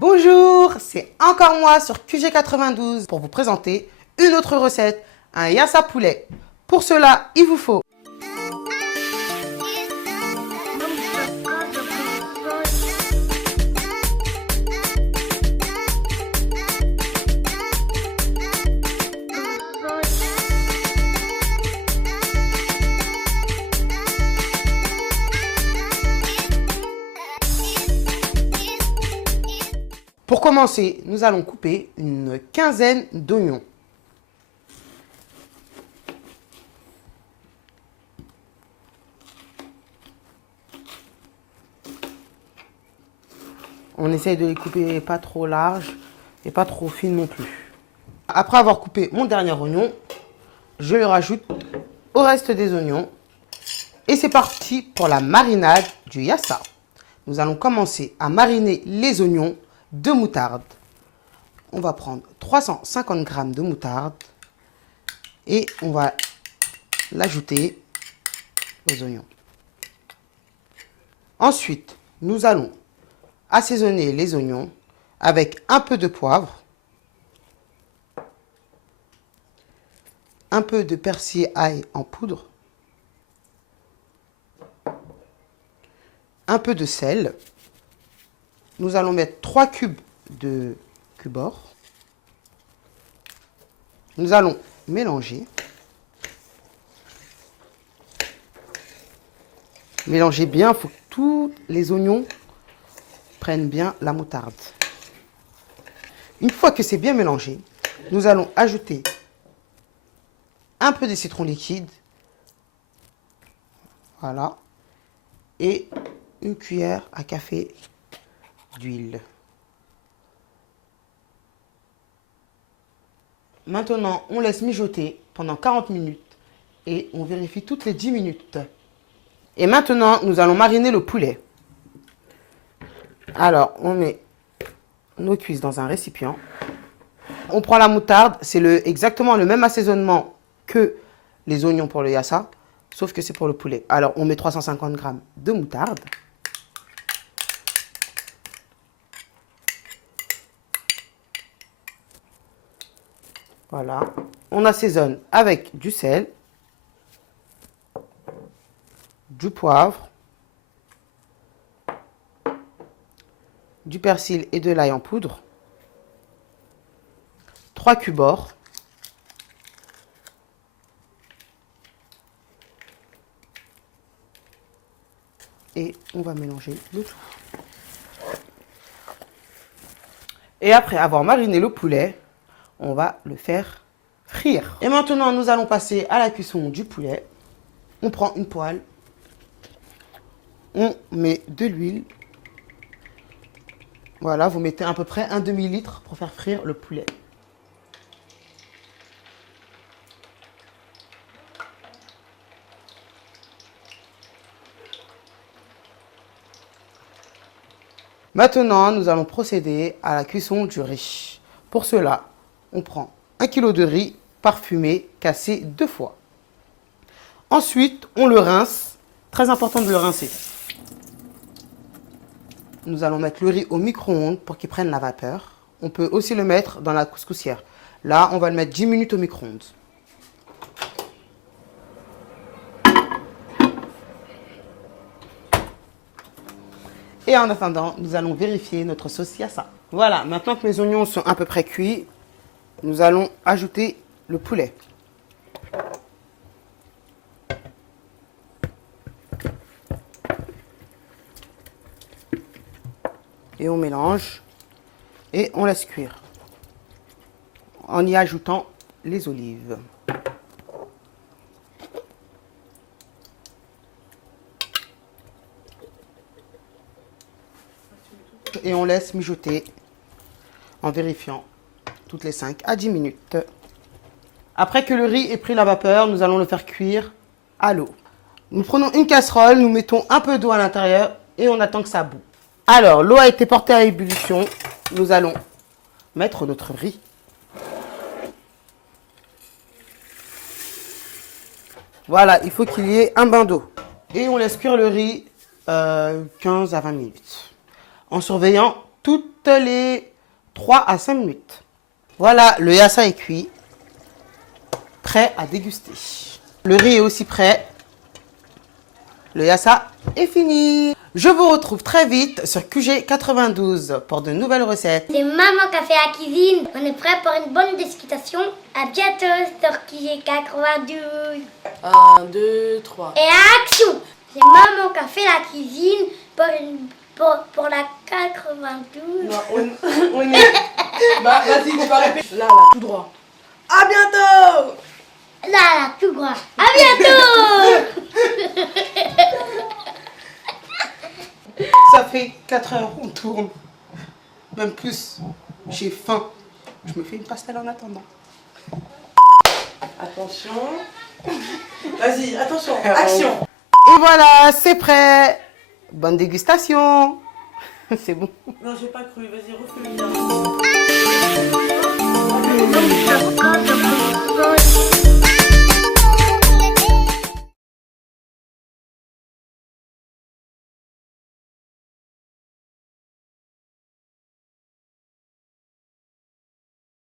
Bonjour, c'est encore moi sur QG92 pour vous présenter une autre recette, un yassa poulet. Pour cela, il vous faut Pour commencer, nous allons couper une quinzaine d'oignons. On essaye de les couper pas trop larges et pas trop fines non plus. Après avoir coupé mon dernier oignon, je le rajoute au reste des oignons. Et c'est parti pour la marinade du yassa. Nous allons commencer à mariner les oignons de moutarde. On va prendre 350 g de moutarde et on va l'ajouter aux oignons. Ensuite, nous allons assaisonner les oignons avec un peu de poivre, un peu de persil ail en poudre, un peu de sel. Nous allons mettre 3 cubes de cubord. Nous allons mélanger. Mélanger bien, il faut que tous les oignons prennent bien la moutarde. Une fois que c'est bien mélangé, nous allons ajouter un peu de citron liquide. Voilà. Et une cuillère à café d'huile. Maintenant, on laisse mijoter pendant 40 minutes et on vérifie toutes les 10 minutes. Et maintenant, nous allons mariner le poulet. Alors, on met nos cuisses dans un récipient. On prend la moutarde, c'est exactement le même assaisonnement que les oignons pour le yassa, sauf que c'est pour le poulet. Alors, on met 350 g de moutarde. Voilà. On assaisonne avec du sel, du poivre, du persil et de l'ail en poudre, 3 cubord, et on va mélanger le tout. Et après avoir mariné le poulet, on va le faire frire. Et maintenant, nous allons passer à la cuisson du poulet. On prend une poêle. On met de l'huile. Voilà, vous mettez à peu près un demi-litre pour faire frire le poulet. Maintenant, nous allons procéder à la cuisson du riz. Pour cela, on prend 1 kg de riz parfumé, cassé 2 fois. Ensuite, on le rince. Très important de le rincer. Nous allons mettre le riz au micro-ondes pour qu'il prenne la vapeur. On peut aussi le mettre dans la couscoussière. Là, on va le mettre 10 minutes au micro-ondes. Et en attendant, nous allons vérifier notre sauce yassa. Voilà, maintenant que mes oignons sont à peu près cuits, nous allons ajouter le poulet. Et on mélange et on laisse cuire en y ajoutant les olives. Et on laisse mijoter en vérifiant toutes les 5 à 10 minutes. Après que le riz ait pris la vapeur, nous allons le faire cuire à l'eau. Nous prenons une casserole, nous mettons un peu d'eau à l'intérieur et on attend que ça bout. Alors, l'eau a été portée à ébullition. Nous allons mettre notre riz. Voilà, il faut qu'il y ait un bain d'eau. Et on laisse cuire le riz 15 à 20 minutes. En surveillant toutes les 3 à 5 minutes. Voilà, le yassa est cuit. Prêt à déguster. Le riz est aussi prêt. Le yassa est fini. Je vous retrouve très vite sur QG 92 pour de nouvelles recettes. C'est Maman qui a fait la cuisine. On est prêt pour une bonne discussion. À bientôt sur QG 92. 1, 2, 3. Et action! C'est Maman qui a fait la cuisine pour la 92. Non, on est... Bah, vas-y, tu vas répéter. Là, tout droit. À bientôt! Là, tout droit. À bientôt! Ça fait 4 heures, on tourne. Même plus. J'ai faim. Je me fais une pastèle en attendant. Attention. Vas-y, attention. Action. Et voilà, c'est prêt. Bonne dégustation. C'est bon. Non, j'ai pas cru. Vas-y, refais-le bien.